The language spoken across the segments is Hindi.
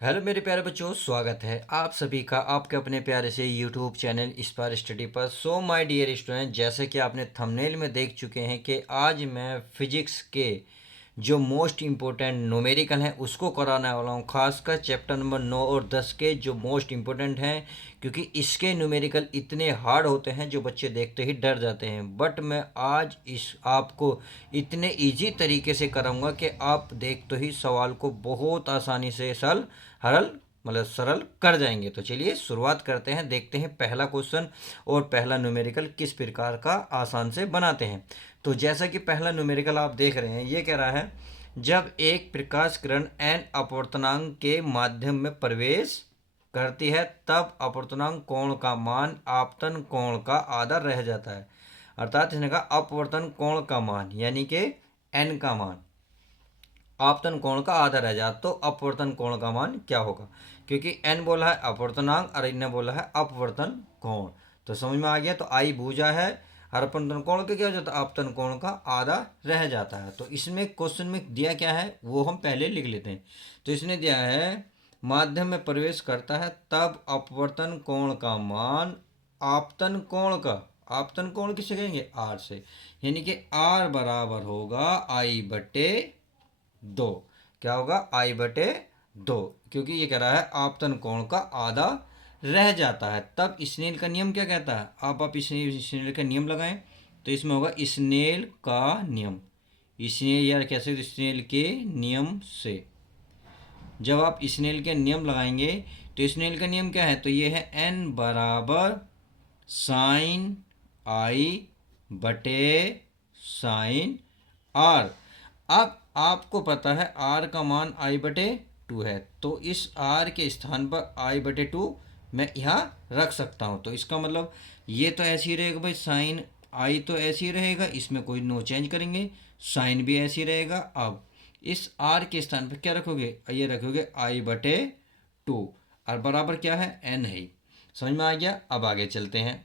हेलो मेरे प्यारे बच्चों, स्वागत है आप सभी का आपके अपने प्यारे से यूट्यूब चैनल इंस्पायर स्टडी पर। सो माय डियर स्टूडेंट, जैसे कि आपने थंबनेल में देख चुके हैं कि आज मैं फिजिक्स के जो मोस्ट इम्पोर्टेंट न्यूमेरिकल हैं उसको कराने वाला हूँ, खासकर चैप्टर नंबर 9 और 10 के जो मोस्ट इम्पोर्टेंट हैं, क्योंकि इसके न्यूमेरिकल इतने हार्ड होते हैं जो बच्चे देखते ही डर जाते हैं। बट मैं आज इस आपको इतने इजी तरीके से कराऊंगा कि आप देखते ही सवाल को बहुत आसानी से सरल कर जाएंगे। तो चलिए शुरुआत करते हैं, देखते हैं पहला क्वेश्चन और पहला न्यूमेरिकल किस प्रकार का आसान से बनाते हैं। तो जैसा कि पहला न्यूमेरिकल आप देख रहे हैं, ये कह रहा है जब एक प्रकाश किरण एन अपवर्तनांक के माध्यम में प्रवेश करती है तब अपवर्तनांक कोण का मान आपतन कोण का आधा रह जाता है। अर्थात इसने कहा अपवर्तन कोण का मान यानी कि एन का मान आपतन कोण का आधा रह जाता, तो अपवर्तन कोण का मान क्या होगा, क्योंकि एन बोला है अपवर्तनांक और इनने बोला है अपवर्तन कोण। तो समझ में आ गया। तो आई भुजा है और अपवर्तन कोण का क्या हो जाता है, आपतन कोण का आधा रह जाता है। तो इसमें क्वेश्चन में दिया क्या है वो हम पहले लिख लेते हैं। तो इसने दिया है माध्यम में प्रवेश करता है तब अपवर्तन कोण का मान आपतन कोण का, आपतन कोण किससे कहेंगे, आर से, यानी कि आर बराबर होगा आई बटे दो। क्या होगा, आई बटे दो, क्योंकि ये कह रहा है आपतन कोण का आधा रह जाता है। तब स्नेल का नियम क्या कहता है, आप स्नेल का नियम लगाएं तो इसमें होगा स्नेल का नियम, स्नेल यार कैसे, स्नेल के नियम से जब आप स्नेल के नियम लगाएंगे तो स्नेल का नियम क्या है, तो ये है एन बराबर साइन आई बटे साइन आर। अब आपको पता है आर का मान आई बटे टू है, तो इस आर के स्थान पर आई बटे टू मैं यहाँ रख सकता हूँ। तो इसका मतलब ये तो ऐसे ही रहेगा भाई, साइन आई तो ऐसे ही रहेगा, इसमें कोई नो चेंज करेंगे, साइन भी ऐसे ही रहेगा। अब इस आर के स्थान पर क्या रखोगे, ये रखोगे आई बटे टू, और बराबर क्या है, एन है। समझ में आ गया। अब आगे चलते हैं।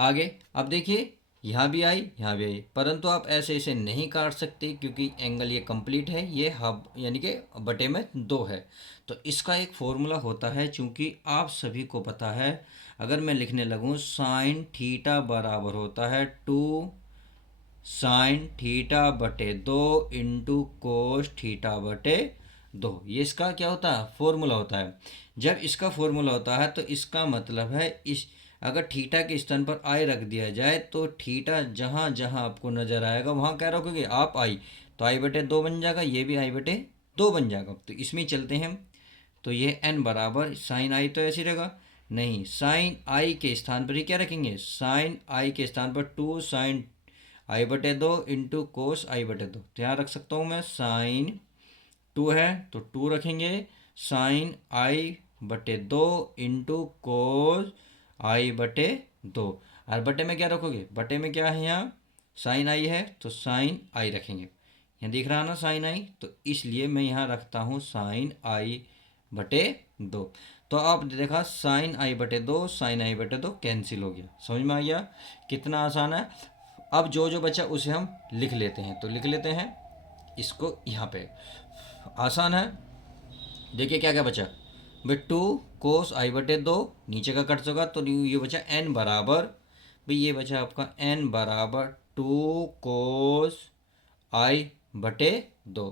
आगे अब देखिए यहाँ भी आई यहाँ भी आई, परंतु आप ऐसे इसे नहीं काट सकते क्योंकि एंगल ये कंप्लीट है, ये हब यानी कि बटे में दो है। तो इसका एक फॉर्मूला होता है, चूंकि आप सभी को पता है, अगर मैं लिखने लगूँ साइन थीटा बराबर होता है टू साइन थीटा बटे दो इंटू कोस थीटा बटे दो, ये इसका क्या होता है, फॉर्मूला होता है। जब इसका फॉर्मूला होता है तो इसका मतलब है इस अगर थीटा के स्थान पर आई रख दिया जाए तो थीटा जहाँ जहाँ आपको नजर आएगा वहाँ क्या रखोगे आप आई, तो आई बटे दो बन जाएगा, ये भी आई बटे दो बन जाएगा। तो इसमें चलते हैं। तो ये एन बराबर साइन आई तो ऐसे रहेगा, नहीं साइन आई के स्थान पर ही क्या रखेंगे, साइन आई के स्थान पर टू साइन आई बटे दो इंटू कोस आई बटे दो। तो यहाँ रख सकता हूँ मैं साइन टू है तो टू रखेंगे, साइन आई बटे दो इंटू कोस आई बटे दो, और बटे में क्या रखोगे, बटे में क्या है यहाँ साइन आई है तो साइन आई रखेंगे। यहाँ दिख रहा है ना साइन आई, तो इसलिए मैं यहाँ रखता हूँ साइन आई बटे दो। तो आप देखा साइन आई बटे दो साइन आई बटे दो कैंसिल हो गया। समझ में आ गया कितना आसान है। अब जो जो बचा उसे हम लिख लेते हैं, तो लिख लेते हैं इसको यहाँ पे, आसान है। देखिए क्या क्या बचा भाई, टू कोस आई बटे दो, नीचे का कट चुका तो ये बचा एन बराबर, भाई ये बचा आपका एन बराबर टू कोस आई बटे दो।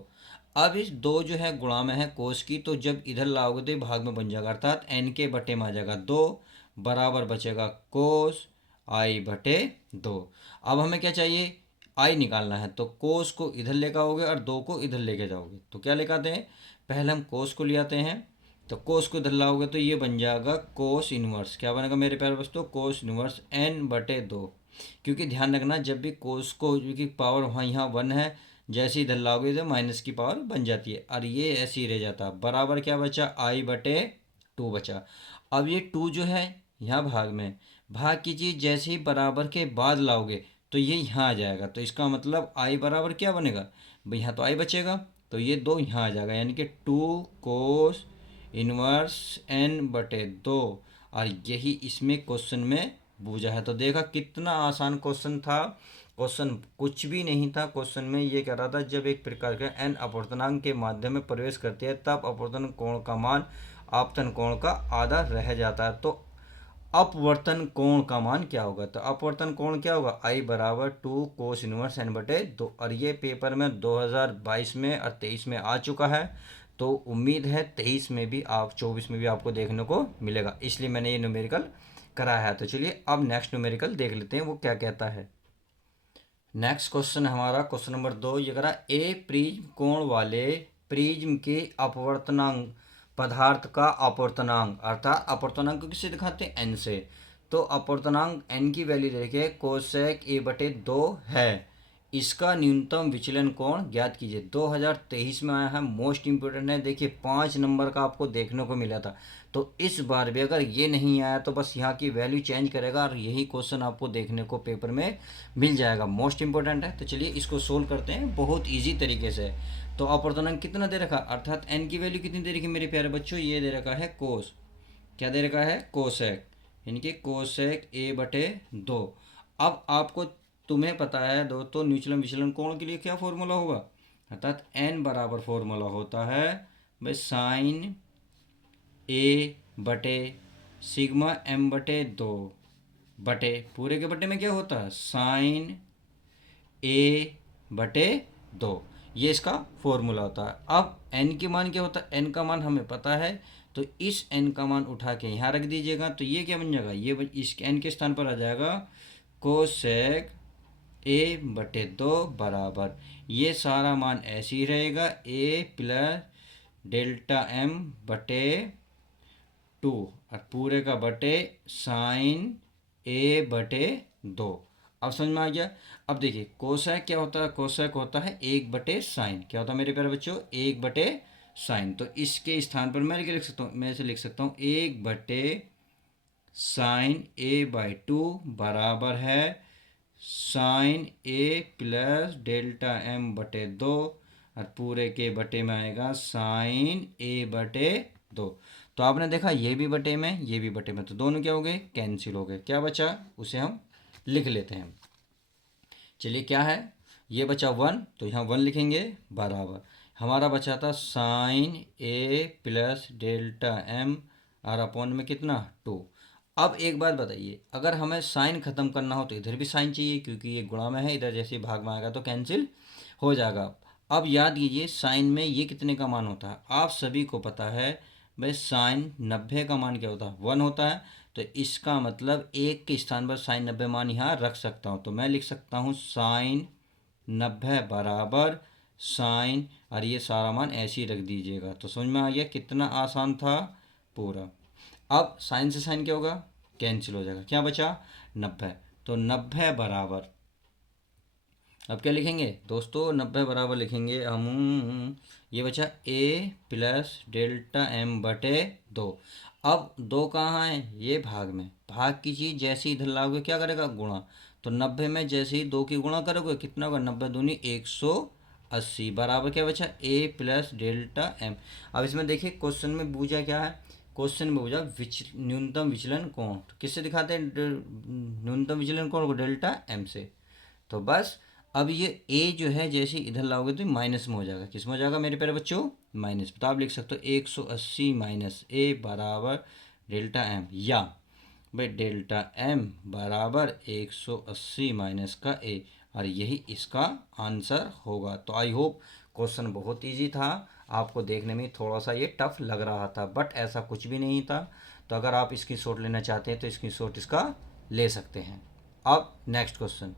अब इस दो जो है गुणा में है कोस की, तो जब इधर लाओगे तो ये भाग में बन जाएगा, अर्थात एन के बटे में आ जाएगा दो, बराबर बचेगा कोस आई बटे दो। अब हमें क्या चाहिए, आई निकालना है, तो कोस को इधर लेकर आओगे और दो को इधर लेके जाओगे, तो क्या लेकर आते हैं, पहले हम कोस को ले आते हैं, तो कोस को इधर लाओगे तो ये बन जाएगा कोस इनवर्स, क्या बनेगा मेरे प्यारे दोस्तों, कोस इनवर्स एन बटे दो। क्योंकि ध्यान रखना जब भी कोस को की पावर वहाँ यहाँ वन है, जैसे ही इधर लाओगे तो माइनस की पावर बन जाती है, और ये ऐसे ही रह जाता, बराबर क्या बचा, आई बटे टू बचा। अब ये टू जो है यहाँ भाग में, भाग की चीज़ जैसे ही बराबर के बाद लाओगे तो ये यहाँ आ जाएगा, तो इसका मतलब आई बराबर क्या बनेगा भाई, यहाँ तो आई बचेगा, तो ये दो यहाँ आ जाएगा, यानी कि टू कोस इनवर्स एन बटे दो। और यही इसमें क्वेश्चन में बूझा है। तो देखा कितना आसान क्वेश्चन था, क्वेश्चन कुछ भी नहीं था। क्वेश्चन में ये कह रहा था जब एक प्रकार का n अपवर्तनांक के माध्यम में प्रवेश करती है तब अपवर्तन कोण का मान आपतन कोण का आधा रह जाता है। तो अपवर्तन कोण का मान क्या होगा? तो अपवर्तन कोण क्या होगा? I बराबर 2 कोस इनवर्स n बटे 2। और ये पेपर में 2022 में और 23 में आ चुका है, तो उम्मीद है 23 में भी, आप 24 में भी आपको देखने को मिलेगा, इसलिए मैंने ये न्यूमेरिकल कराया है। तो चलिए अब नेक्स्ट न्यूमेरिकल देख लेते हैं वो क्या कहता है। नेक्स्ट क्वेश्चन हमारा क्वेश्चन नंबर 2 ये करा, ए प्रिज्म कोण वाले प्रिज्म के अपवर्तनांक पदार्थ का अपवर्तनांक, अर्थात अपवर्तनांक को किससे दिखाते हैं? एन से। तो अपवर्तनांक एन की वैल्यू देखिए कोसेक ए बटे 2 है। इसका न्यूनतम विचलन कोण ज्ञात कीजिए। 2023 में आया है, मोस्ट इंपोर्टेंट है। देखिए 5 नंबर का आपको देखने को मिला था, तो इस बार भी अगर ये नहीं आया तो बस यहाँ की वैल्यू चेंज करेगा और यही क्वेश्चन आपको देखने को पेपर में मिल जाएगा। मोस्ट इंपॉर्टेंट है। तो चलिए इसको सोल्व करते हैं बहुत ईजी तरीके से। तो अपवर्तनांक कितना दे रखा, अर्थात एन की वैल्यू कितनी दे रखी मेरे प्यारे बच्चों? ये दे रखा है कोस, क्या दे रखा है? कोसेक, यानी कि कोसेक ए बटे 2। अब आपको, तुम्हें पता है दोस्तों न्यूनतम विचलन कोण के लिए क्या फॉर्मूला होगा, अर्थात एन बराबर फॉर्मूला होता है भाई साइन ए बटे सिग्मा एम बटे 2 बटे पूरे के बटे में क्या होता है? साइन ए बटे 2। ये इसका फॉर्मूला होता है। अब एन के मान क्या होता है? एन का मान हमें पता है, तो इस एन का मान उठा के यहाँ रख दीजिएगा, तो ये क्या बन जाएगा? ये इस एन के स्थान पर आ जाएगा कोसेक ए बटे 2 बराबर, ये सारा मान ऐसे ही रहेगा, ए प्लस डेल्टा एम बटे 2 और पूरे का बटे साइन ए बटे 2। अब समझ में आ गया? अब देखिए कोसेक क्या होता है? कोसेक होता है 1/साइन। क्या होता है मेरे प्यारे बच्चों? 1/साइन। तो इसके स्थान पर मैं लिख सकता हूँ, मैं इसे लिख सकता हूँ 1/साइन ए बाई 2 बराबर है साइन ए प्लस डेल्टा एम बटे 2 और पूरे के बटे में आएगा साइन ए बटे 2। तो आपने देखा ये भी बटे में, ये भी बटे में, तो दोनों क्या हो गए? कैंसिल हो गए। क्या बचा? उसे हम लिख लेते हैं। चलिए क्या है? ये बचा 1, तो यहाँ 1 लिखेंगे बराबर हमारा बचा था साइन ए प्लस डेल्टा एम और अपॉन में कितना? 2। अब एक बात बताइए, अगर हमें साइन खत्म करना हो तो इधर भी साइन चाहिए, क्योंकि ये गुणा में है, इधर जैसे भाग में आएगा तो कैंसिल हो जाएगा। अब याद कीजिए साइन में ये कितने का मान होता है? आप सभी को पता है भाई साइन 90 का मान क्या होता है? 1 होता है। तो इसका मतलब 1 के स्थान पर साइन 90 मान यहाँ रख सकता हूँ, तो मैं लिख सकता हूँ साइन 90 बराबर साइन, और ये सारा मान ऐसे ही रख दीजिएगा। तो समझ में आ गया कितना आसान था पूरा। अब साइन से साइन क्या होगा? कैंसिल हो जाएगा। क्या बचा? 90। तो 90 बराबर, अब क्या लिखेंगे दोस्तों? 90 बराबर लिखेंगे हम, ये बचा ए प्लस डेल्टा एम बटे 2। अब 2 कहाँ है? ये भाग में। भाग की चीज़ जैसे ही इधर लाओगे क्या करेगा? गुणा। तो 90 में जैसे ही 2 की गुणा करोगे कितना होगा? 90 दूनी 180 बराबर क्या बचा? ए प्लस डेल्टा एम। अब इसमें देखिए क्वेश्चन में पूछा क्या है? क्वेश्चन में पूछा न्यूनतम विचलन कोण किससे दिखाते हैं? न्यूनतम विचलन कोण को डेल्टा एम से। तो बस अब ये ए जो है जैसे इधर लाओगे तो माइनस में हो जाएगा। किस में हो जाएगा मेरे प्यारे बच्चों? माइनस। तो आप लिख सकते हो 180 माइनस ए बराबर डेल्टा एम, या भाई डेल्टा एम बराबर 180 माइनस का ए, और यही इसका आंसर होगा। तो आई होप क्वेश्चन बहुत इजी था, आपको देखने में थोड़ा सा ये टफ लग रहा था, बट ऐसा कुछ भी नहीं था। तो अगर आप इसकी शॉट लेना चाहते हैं तो इसकी शॉट इसका ले सकते हैं। अब नेक्स्ट क्वेश्चन,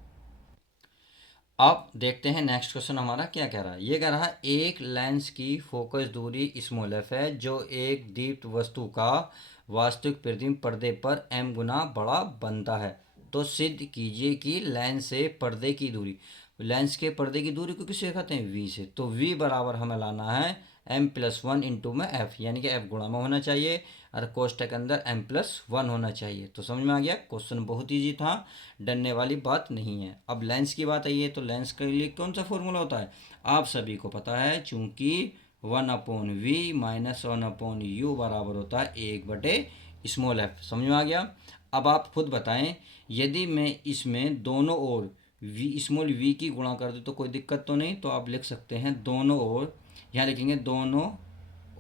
अब देखते हैं नेक्स्ट क्वेश्चन हमारा क्या कह रहा है। ये कह रहा है एक लेंस की फोकस दूरी स्मॉल एफ है जो एक दीप्त वस्तु का वास्तविक प्रतिबिंब पर्दे पर m गुना बड़ा बनता है। तो सिद्ध कीजिए कि लेंस से पर्दे की दूरी, लेंस के पर्दे की दूरी को किससे दिखाते हैं? v से। तो v बराबर हमें लाना है m+1 इंटू में f, यानी कि f गुणा में होना चाहिए और कोष्टक के अंदर m+1 होना चाहिए। तो समझ में आ गया? क्वेश्चन बहुत ईजी था, डरने वाली बात नहीं है। अब लेंस की बात आई है, तो लेंस के लिए कौन सा फॉर्मूला होता है? आप सभी को पता है, चूंकि 1/v माइनस 1/u बराबर होता है 1/स्मॉल एफ। समझ में आ गया? अब आप खुद बताएं, यदि मैं इसमें दोनों ओर वी स्मॉल वी की गुणा कर दो तो कोई दिक्कत तो नहीं, तो आप लिख सकते हैं दोनों ओर, यहाँ लिखेंगे दोनों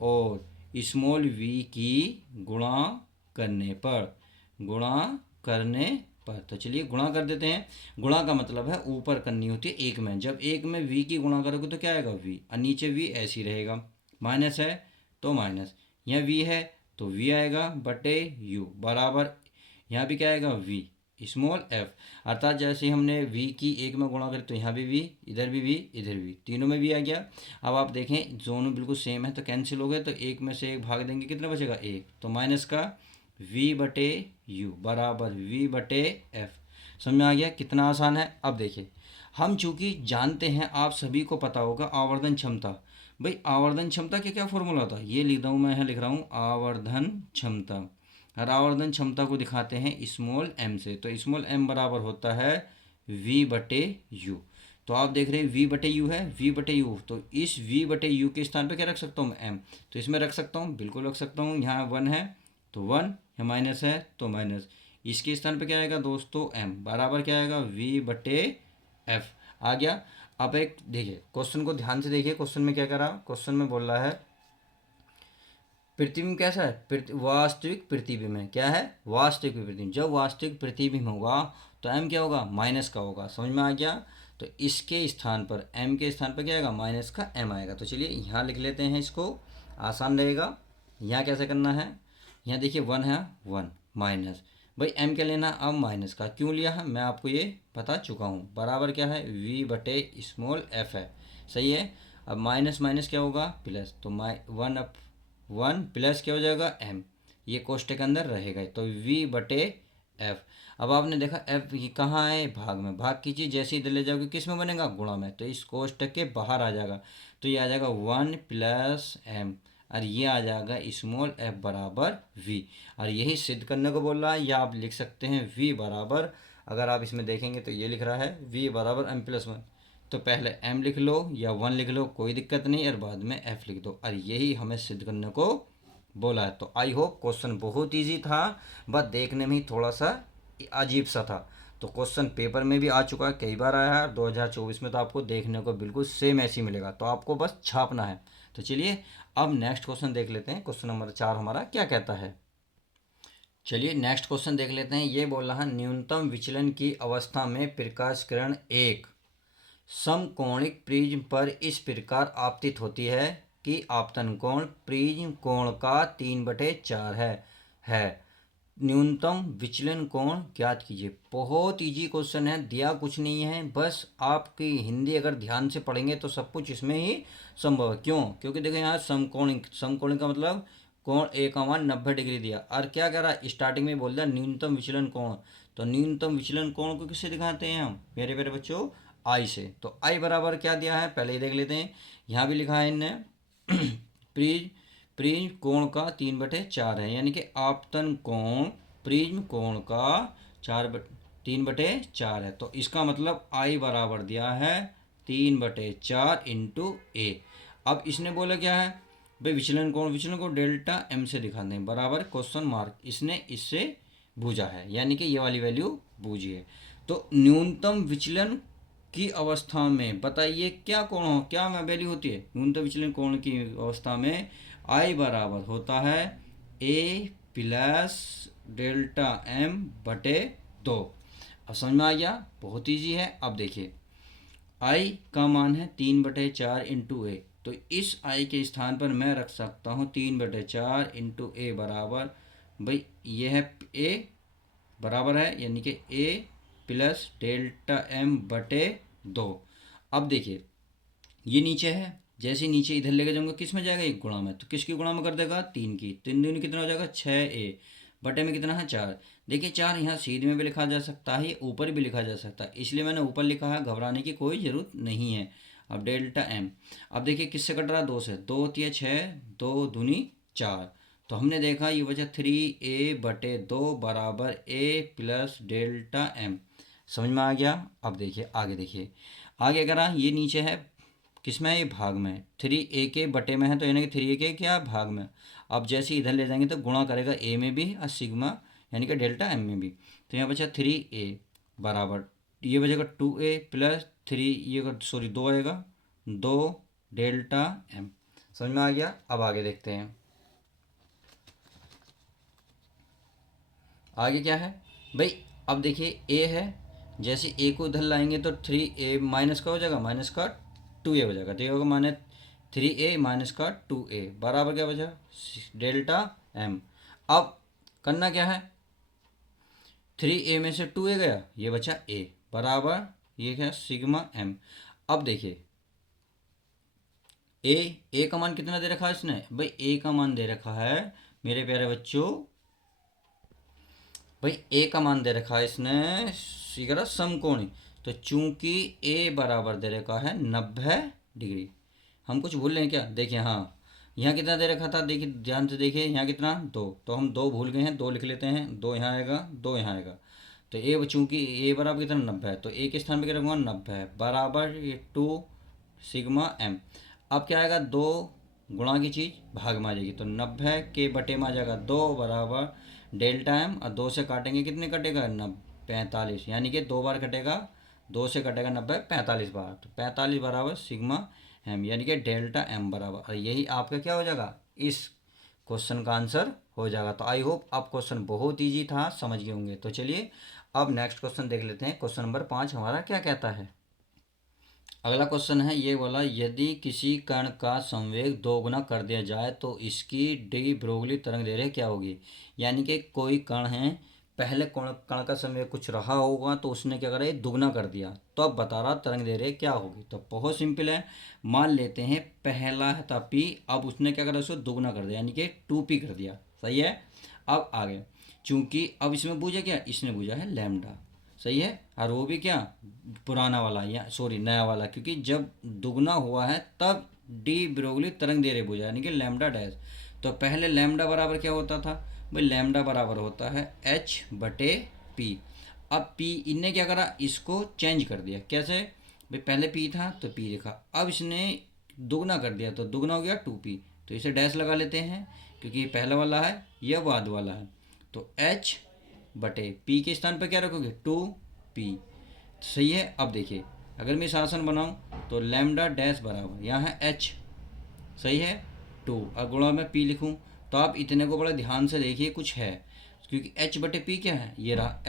ओर स्मॉल वी की गुणा करने पर, गुणा करने पर। तो चलिए गुणा कर देते हैं। गुणा का मतलब है ऊपर करनी होती है एक में, जब एक में वी की गुणा करोगे तो क्या आएगा वी, और नीचे वी ऐसी रहेगा, माइनस है तो माइनस, यहाँ वी है तो वी आएगा बटे यू बराबर, यहाँ भी क्या आएगा वी स्मॉल एफ, अर्थात जैसे हमने v की एक में गुणा करें तो यहाँ भी v, इधर भी v, इधर भी, तीनों में v आ गया। अब आप देखें दोनों बिल्कुल सेम है तो कैंसिल हो गए, तो एक में से एक भाग देंगे कितना बचेगा एक, तो माइनस का v बटे यू बराबर v बटे एफ। समझ में आ गया कितना आसान है। अब देखिए हम चूंकि जानते हैं, आप सभी को पता होगा आवर्धन क्षमता, भाई आवर्धन क्षमता के क्या फॉर्मूला होता है, ये लिख दूँ मैं, यहाँ लिख रहा हूँ आवर्धन क्षमता, और आवर्धन क्षमता को दिखाते हैं स्मॉल m से, तो स्मॉल m बराबर होता है v बटे यू। तो आप देख रहे हैं v बटे यू है, v बटे यू, तो इस v बटे यू के स्थान पे क्या रख सकता हूँ मैं m, तो इसमें रख सकता हूँ, बिल्कुल रख सकता हूँ। यहाँ 1 है तो 1, यहाँ माइनस है तो माइनस, इसके स्थान पे क्या आएगा दोस्तों m बराबर क्या आएगा v बटे f आ गया। अब एक देखिए क्वेश्चन को ध्यान से देखिए, क्वेश्चन में क्या करा, क्वेश्चन में बोल रहा है प्रतिबिंब कैसा है, वास्तविक प्रतिबिंब है, क्या है वास्तविक प्रतिबिंब, जब वास्तविक प्रतिबिंब होगा तो m क्या होगा माइनस का होगा, समझ में आ गया। तो इसके स्थान पर m के स्थान पर क्या आएगा माइनस का m आएगा। तो चलिए यहाँ लिख लेते हैं, इसको आसान रहेगा। यहाँ कैसे करना है, यहाँ देखिए 1 है 1 माइनस, भाई m क्या लेना, अब माइनस का क्यों लिया है मैं आपको ये बता चुका हूँ, बराबर क्या है v बटे स्मॉल f है, सही है। अब माइनस माइनस क्या होगा प्लस, तो 1 प्लस क्या हो जाएगा m, ये कोष्टक के अंदर रहेगा, तो v बटे f। अब आपने देखा f ये कहाँ है भाग में, भाग कीजिए, जैसे इधर ले जाओगे किस में बनेगा गुणा में, तो इस कोष्टक के बाहर आ जाएगा, तो ये आ जाएगा 1 प्लस m, और ये आ जाएगा स्मॉल f बराबर v, और यही सिद्ध करने को बोल रहा है। या आप लिख सकते हैं v बराबर, अगर आप इसमें देखेंगे तो ये लिख रहा है v बराबर m प्लस 1, तो पहले m लिख लो या 1 लिख लो कोई दिक्कत नहीं, और बाद में f लिख दो, और यही हमें सिद्ध करने को बोला है। तो आई होप क्वेश्चन बहुत इजी था, बस देखने में ही थोड़ा सा अजीब सा था। तो क्वेश्चन पेपर में भी आ चुका है, कई बार आया है, 2024 में तो आपको देखने को बिल्कुल सेम ऐसे ही मिलेगा, तो आपको बस छापना है। तो चलिए अब नेक्स्ट क्वेश्चन देख लेते हैं, क्वेश्चन नंबर 4 हमारा क्या कहता है। चलिए नेक्स्ट क्वेश्चन देख लेते हैं। ये बोल रहा है न्यूनतम विचलन की अवस्था में प्रकाश किरण एक समकोणिक प्रिज्म पर इस प्रकार आपतित होती है कि आपतन कोण प्रिज्म कोण का 3/4 है। न्यूनतम विचलन कोण ज्ञात कीजिए। बहुत इजी क्वेश्चन है, दिया कुछ नहीं है, बस आपकी हिंदी अगर ध्यान से पढ़ेंगे तो सब कुछ इसमें ही संभव है। क्यों, क्योंकि देखो यहाँ समकोणिक, समकोणिक का मतलब कोण ए का मान 90 डिग्री दिया, और क्या कह रहा है स्टार्टिंग में बोल दिया न्यूनतम विचलन कोण, तो न्यूनतम विचलन कोण को किससे दिखाते हैं हम मेरे मेरे बच्चों, आई से। तो आई बराबर क्या दिया है पहले ही देख लेते हैं, यहाँ भी लिखा है इनने प्रिज्म कोण का 3/4 है, यानी कि आपतन कोण प्रिज्म कोण का 3/4 है। तो इसका मतलब आई बराबर दिया है 3/4 इंटू ए। अब इसने बोला क्या है भाई विचलन कोण, विचलन को डेल्टा एम से दिखाते हैं बराबर क्वेश्चन मार्क, इसने इससे बूझा है, यानी कि ये वाली वैल्यू बूझी है। तो न्यूनतम विचलन की अवस्था में बताइए क्या कोण हो, क्या वैल्यू होती है न्यूनतम विचलन कोण की अवस्था में, आई बराबर होता है ए प्लस डेल्टा एम बटे 2। अब समझ में आ गया, बहुत ईजी है। अब देखिए आई का मान है 3/4 इंटू ए, तो इस आई के स्थान पर मैं रख सकता हूँ 3/4 इंटू ए बराबर, भाई ये है ए बराबर है यानी कि ए प्लस डेल्टा एम बटे 2। अब देखिए ये नीचे है, जैसे नीचे इधर लेके जाऊंगा किस में जाएगा एक गुणा में, तो किसकी गुणा में कर देगा 3 की, 3 दूनी कितना हो जाएगा 6a बटे में कितना है 4। देखिए 4 यहाँ सीधे में भी लिखा जा सकता है, ऊपर भी लिखा जा सकता है, इसलिए मैंने ऊपर लिखा है, घबराने की कोई ज़रूरत नहीं है। अब डेल्टा एम, अब देखिए किससे कट रहा है 2 से, 2 होती है 6, 2 दूनी 4, तो हमने देखा ये बचा 3a बटे 2 बराबर a प्लस डेल्टा एम। समझ में आ गया। अब देखिए आगे, देखिए आगे अगर ये नीचे है किसमें है ये भाग में, 3a के बटे में है, तो यानी कि 3a के क्या भाग में। अब जैसे इधर ले जाएंगे तो गुणा करेगा a में भी और सिग्मा यानी कि डेल्टा m में भी, तो यहाँ बचा 3a बराबर ये बचेगा 2a प्लस 3, ये सॉरी 2 आएगा, 2 डेल्टा एम। समझ में आ गया। अब आगे देखते हैं आगे क्या है भाई। अब देखिए ए है, जैसे ए को इधर लाएंगे तो 3a माइनस का हो जाएगा, माइनस का 2a हो जाएगा, तो ये होगा माइनस 3a माइनस का 2a बराबर क्या बचा, डेल्टा एम। अब करना क्या है, 3a में से 2a गया, ये बचा a बराबर ये क्या सिग्मा एम। अब देखिए ए का मान कितना दे रखा है इसने भाई, ए का मान दे रखा है मेरे प्यारे बच्चों, भाई ए का मान दे रखा है इसने सीधा समकोणी। तो चूंकि ए बराबर दे रखा है 90 डिग्री, हम कुछ भूल रहे हैं क्या, देखिए हाँ यहाँ कितना दे रखा था, देखिए ध्यान से देखिए यहाँ कितना 2, तो हम 2 भूल गए हैं, 2 लिख लेते हैं, 2 यहाँ आएगा, 2 यहाँ आएगा। तो ए चूंकि ए बराबर कितना 90 है, तो ए के स्थान पर क्या रखूँगा 90 है बराबर ये 2 सिग्मा एम। अब क्या आएगा, 2 गुणा की चीज़ भाग में आ जाएगी, तो 90 के बटे में आ जाएगा 2 बराबर डेल्टा एम, और 2 से काटेंगे कितने कटेगा 45, यानी कि 2 बार कटेगा, 2 से कटेगा 90 45 बार, तो 45 बराबर सिग्मा एम, यानी कि डेल्टा एम बराबर, और यही आपका क्या हो जाएगा, इस क्वेश्चन का आंसर हो जाएगा। तो आई होप आप क्वेश्चन बहुत ईजी था, समझ गए होंगे। तो चलिए अब नेक्स्ट क्वेश्चन देख लेते हैं। क्वेश्चन नंबर 5 हमारा क्या कहता है। अगला क्वेश्चन है ये वाला, यदि किसी कण का संवेग 2 गुना कर दिया जाए तो इसकी डी ब्रोगली तरंग दैर्घ्य क्या होगी। यानी कि कोई कण है, पहले कण का संवेग कुछ रहा होगा तो उसने क्या करा, दुगना कर दिया, तो अब बता रहा तरंग दैर्घ्य क्या होगी। तो बहुत सिंपल है, मान लेते हैं पहला था पी, अब उसने क्या करा, उसको दुगना कर दिया, यानी कि 2p कर दिया। सही है। अब आगे, चूंकि अब इसमें बूझा क्या, इसने बूझा है लैम्डा। सही है, और वो भी क्या पुराना वाला या सॉरी नया वाला, क्योंकि जब दुगना हुआ है तब डी ब्रोगली तरंग दे रहे बुझा, यानी कि लैम्डा डैश। तो पहले लैम्डा बराबर क्या होता था भाई, लैम्डा बराबर होता है एच बटे पी। अब पी इनने क्या करा, इसको चेंज कर दिया, कैसे भाई, पहले पी था तो पी लिखा, अब इसने दुगना कर दिया तो दुगना हो गया 2p, तो इसे डैश लगा लेते हैं क्योंकि ये पहला वाला है, यह बाद वाला है। तो एच बटे पी के स्थान पर क्या रखोगे 2p। सही है। अब देखिए अगर मैं इस आसन बनाऊँ तो लैम्डा डैश बराबर यहाँ है एच, सही है 2, और गुणा में पी लिखूँ, तो आप इतने को बड़ा ध्यान से देखिए कुछ है, क्योंकि एच बटे पी क्या है, ये रहा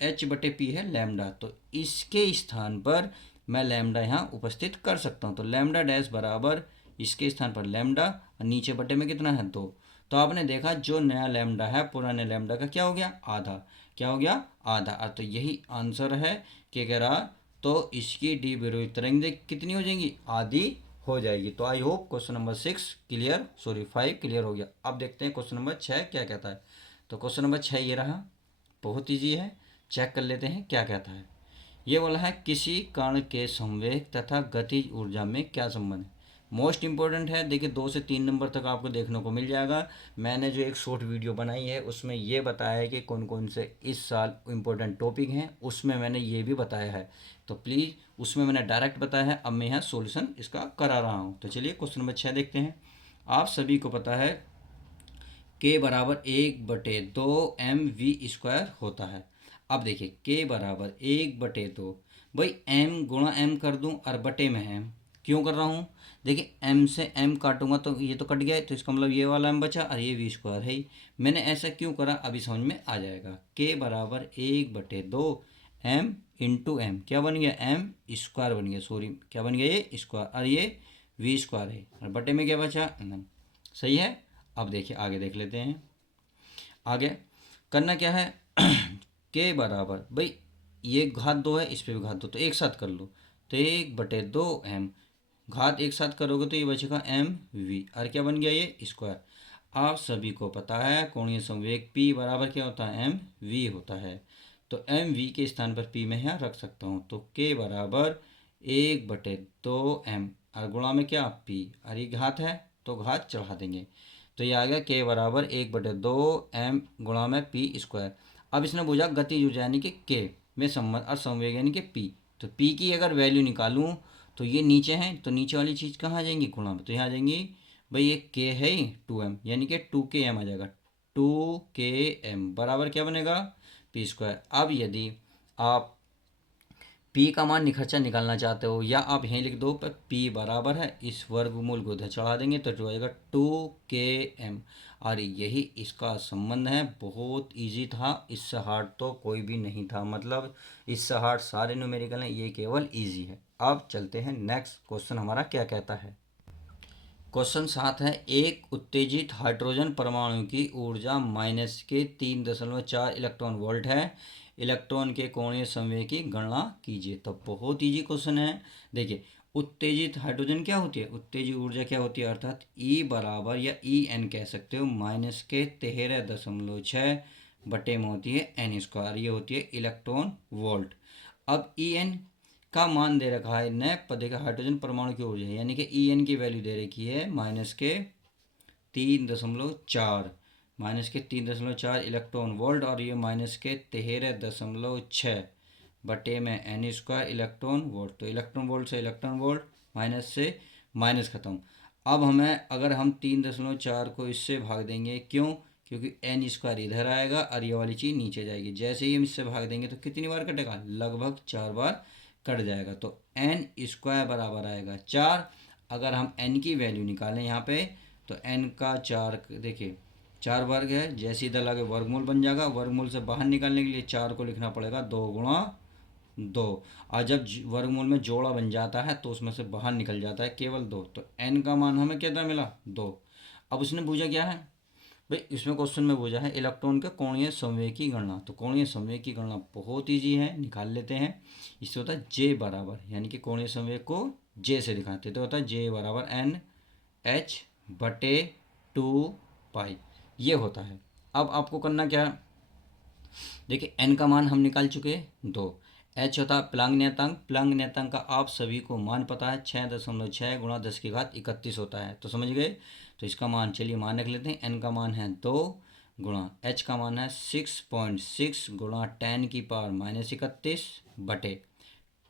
एच बटे पी है लैम्डा, तो इसके स्थान पर मैं लैम्डा यहाँ उपस्थित कर सकता हूँ। तो लैम्डा डैश बराबर इसके स्थान पर लैम्डा, और नीचे बटे में कितना है 2। तो आपने देखा जो नया लैम्डा है पुराने लैम्डा का क्या हो गया आधा, क्या हो गया आधा। तो यही आंसर है कि कह रहा, तो इसकी डी ब्रोगली तरंग कितनी हो जाएंगी, आधी हो जाएगी। तो I hope question number 6 clear, sorry 5 clear हो गया। अब देखते हैं क्वेश्चन नंबर 6 क्या कहता है। तो क्वेश्चन नंबर 6 ये रहा, बहुत ईजी है, चेक कर लेते हैं क्या कहता है। ये बोला है किसी कण के संवेग तथा गतिज ऊर्जा में क्या संबंध है। मोस्ट इंपॉर्टेंट है, देखिए 2 से 3 नंबर तक आपको देखने को मिल जाएगा। मैंने जो एक शॉर्ट वीडियो बनाई है उसमें ये बताया है कि कौन कौन से इस साल इम्पोर्टेंट टॉपिक हैं, उसमें मैंने ये भी बताया है। तो प्लीज़ उसमें मैंने डायरेक्ट बताया है, अब मैं यहाँ सोल्यूशन इसका करा रहा हूँ। तो चलिए क्वेश्चन नंबर 6 देखते हैं। आप सभी को पता है के बराबर 1/2 mv² होता है। अब देखिए के बराबर 1/2, भाई m गुणा m कर दूं और बटे में m क्यों कर रहा हूँ, देखिए m से m काटूंगा तो ये तो कट गया, तो इसका मतलब ये वाला m बचा और ये v² है ही। मैंने ऐसा क्यों करा अभी समझ में आ जाएगा। के बराबर 1/2 m इंटू एम क्या बन गया m² बन गया, सॉरी क्या बन गया ये स्क्वायर, और ये v² है, और बटे में क्या बचा m। सही है। अब देखिए आगे देख लेते हैं। आगे करना क्या है के बराबर भाई ये घात 2 है, इस पे भी घात 2, तो एक साथ कर लो, तो 1/2 m, घात एक साथ करोगे तो ये बचेगा mv, और क्या बन गया ये स्क्वायर। आप सभी को पता है कोणीय संवेग p बराबर क्या होता है mv होता है, तो mv के स्थान पर p मैं यहाँ रख सकता हूँ। तो k बराबर 1/2m, और गुणा में क्या p, और ये घात है तो घात चढ़ा देंगे, तो ये आ गया के बराबर 1/2 m गुणा में p²। अब इसने पूछा गतिज ऊर्जा यानी कि के में संबंध और संवेग यानी कि p, तो p की अगर वैल्यू निकालूं तो ये नीचे है, तो नीचे वाली चीज़ कहाँ आ जाएंगी गुणा में, तो यहाँ आ जाएंगी भाई ये k है 2m, यानी कि 2km आ जाएगा, 2km बराबर क्या बनेगा p²। अब यदि आप पी का मान निखर्चा निकालना चाहते हो, या आप यहीं लिख दो पर पी बराबर है, इस वर्गमूल को उधर चढ़ा देंगे तो जो आएगा 2km। और यही इसका संबंध है। बहुत इजी था, इससे हार्ड तो कोई भी नहीं था, मतलब इससे हार्ड सारे न्यूमेरिकल हैं, ये केवल इजी है। अब चलते हैं नेक्स्ट क्वेश्चन हमारा क्या कहता है। क्वेश्चन 7 है, एक उत्तेजित हाइड्रोजन परमाणु की ऊर्जा -3.4 इलेक्ट्रॉन वोल्ट है, इलेक्ट्रॉन के कोणीय संवेग की गणना कीजिए। तो बहुत इजी क्वेश्चन है। देखिए, उत्तेजित हाइड्रोजन क्या होती है, उत्तेजित ऊर्जा क्या होती है, अर्थात ई बराबर या ई एन कह सकते हो -13.6 बटे में होती है एन स्क्वायर, ये होती है इलेक्ट्रॉन वोल्ट। अब ई एन का मान दे रखा है न पदे का हाइड्रोजन परमाणु की ऊर्जा, यानी कि ई एन की वैल्यू दे रखी है -3.4 -3.4 इलेक्ट्रॉन वोल्ट, और ये -13.6 बटे में एन स्क्वायर इलेक्ट्रॉन वोल्ट। तो इलेक्ट्रॉन वोल्ट से इलेक्ट्रॉन वोल्ट, माइनस से माइनस खत्म। अब हमें अगर हम 3.4 को इससे भाग देंगे, क्यों, क्योंकि एन स्क्वायर इधर आएगा और ये वाली चीज़ नीचे जाएगी। जैसे ही हम इससे भाग देंगे तो कितनी बार कटेगा, लगभग 4 बार कट जाएगा। तो एन स्क्वायर बराबर आएगा 4। अगर हम एन की वैल्यू निकालें यहाँ पे, तो एन का 4, देखिए 4 वर्ग है, जैसे इधर लगे वर्गमूल बन जाएगा। वर्गमूल से बाहर निकालने के लिए 4 को लिखना पड़ेगा 2 गुणा 2, और जब वर्गमूल में जोड़ा बन जाता है तो उसमें से बाहर निकल जाता है केवल 2। तो एन का मान हमें कितना मिला, 2। अब उसने पूछा क्या है भाई, इसमें क्वेश्चन में पूछा है इलेक्ट्रॉन के कोणीय संवेग की गणना। तो कोणीय संवेग की गणना बहुत ईजी है, निकाल लेते हैं। इससे होता है जे बराबर, यानी कि कोणीय संवेग को जे से दिखाते तो होता है जे बराबर एन एच बटे 2 पाई, ये होता है। अब आपको करना क्या है, देखिए एन का मान हम निकाल चुके 2, एच होता है प्लांक नियतांक। प्लांक नियतांक का आप सभी को मान पता है 6.6 गुणा 10⁻31 होता है, तो समझ गए। तो इसका मान चलिए मान रख लेते हैं, एन का मान है 2 गुणा, एच का मान है 6.6 गुणा 10⁻31 बटे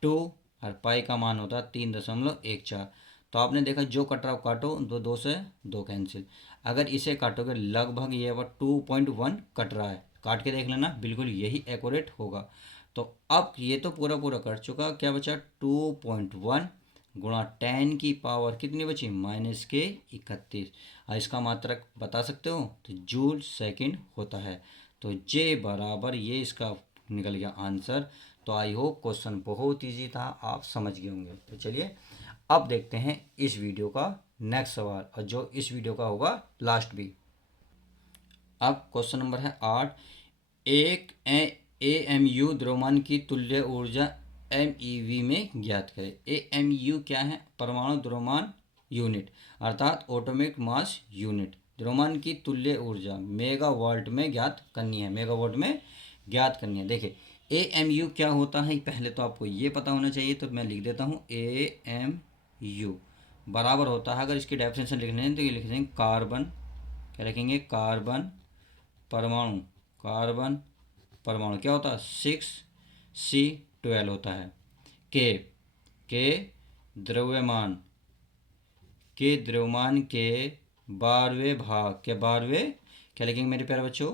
2, और पाई का मान होता है 3.14। तो आपने देखा जो कट रहा काटो, 2 से 2 कैंसिल। अगर इसे काटोगे लगभग ये 2.1 कट रहा है, काट के देख लेना, बिल्कुल यही एक्यूरेट होगा। तो अब ये तो पूरा पूरा कट चुका, क्या बचा 2.1 गुणा 10 कितनी बची -31। और इसका मात्रक बता सकते हो, तो जूल सेकंड होता है। तो जे बराबर ये इसका निकल गया आंसर। तो आई होप क्वेश्चन बहुत इजी था, आप समझ गए होंगे। तो चलिए अब देखते हैं इस वीडियो का नेक्स्ट सवाल, और जो इस वीडियो का होगा लास्ट भी। अब क्वेश्चन नंबर है 8, एक AMU द्रव्यमान की तुल्य ऊर्जा MeV में ज्ञात करें। AMU क्या है, परमाणु द्रव्यमान यूनिट, अर्थात एटॉमिक मास यूनिट। द्रव्यमान की तुल्य ऊर्जा मेगावाट में ज्ञात करनी है, मेगावाट में ज्ञात करनी है। देखिए AMU क्या होता है, पहले तो आपको ये पता होना चाहिए, तो मैं लिख देता हूँ AMU बराबर होता है, अगर इसकी डेफिनेशन लिखने हैं तो ये लिख देंगे कार्बन, क्या लिखेंगे, कार्बन परमाणु, कार्बन परमाणु क्या होता है 6C12 होता है। के द्रव्यमान के 12वें भाग, क्या 12वें, क्या लिखेंगे मेरे प्यारे बच्चों,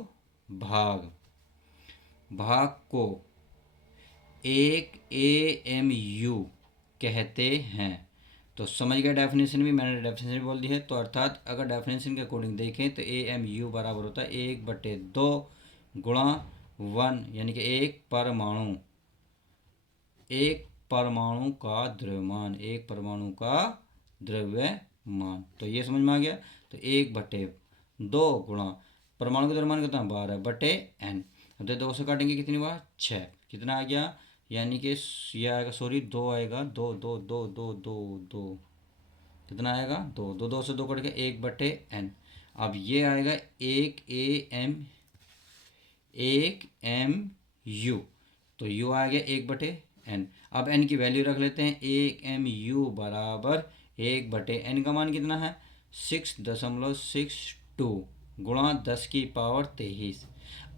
भाग को 1 AMU कहते हैं। तो समझ गए डेफिनेशन भी, मैंने डेफिनेशन भी बोल दी है। तो अर्थात अगर डेफिनेशन के अकॉर्डिंग देखें तो AMU बराबर होता है 1/2 गुणा 1, यानी कि एक परमाणु का द्रव्यमान, एक परमाणु का द्रव्यमान। तो ये समझ में आ गया। तो 1/2 गुणा परमाणु का द्रव्यमान कितना 12 बटे n। अब 2 से काटेंगे कितनी बार 6, कितना आ गया, यानी कि ये आएगा, सॉरी 2 आएगा, 2 2 2 2 2 2, कितना आएगा 2 2 2 से 2 कट गया 1/n। अब ये आएगा 1 MU, तो U आ गया 1/n। अब n की वैल्यू रख लेते हैं, 1 MU बराबर 1/n का मान कितना है 6.62 गुणा 10⁻23।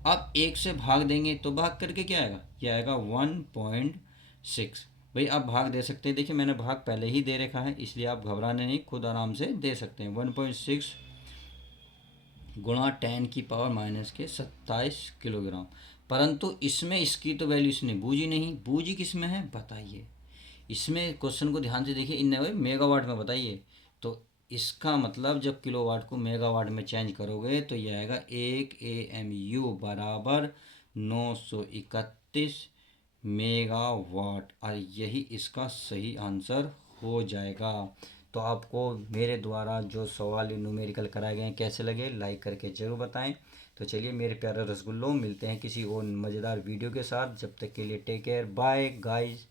अब 1 से भाग देंगे तो भाग करके क्या आएगा, यह आएगा 1.6। भाई आप भाग दे सकते हैं, देखिए मैंने भाग पहले ही दे रखा है, इसलिए आप घबराने नहीं, खुद आराम से दे सकते हैं। 1.6 गुणा 10⁻27 किलोग्राम। परंतु इसमें इसकी तो वैल्यू इसने बूझी नहीं। बूझी किस में है बताइए। इसमें क्वेश्चन को ध्यान से देखिए, इनने भाई मेगावाट में बताइए। तो इसका मतलब जब किलोवाट को मेगावाट में चेंज करोगे तो ये आएगा 1 AMU बराबर 931 मेगावाट, और यही इसका सही आंसर हो जाएगा। तो आपको मेरे द्वारा जो सवाल न्यूमेरिकल कराए गए हैं कैसे लगे, लाइक करके जरूर बताएं। तो चलिए मेरे प्यारे रसगुल्लों, मिलते हैं किसी और मज़ेदार वीडियो के साथ। जब तक के लिए टेक केयर, बाय गाइस।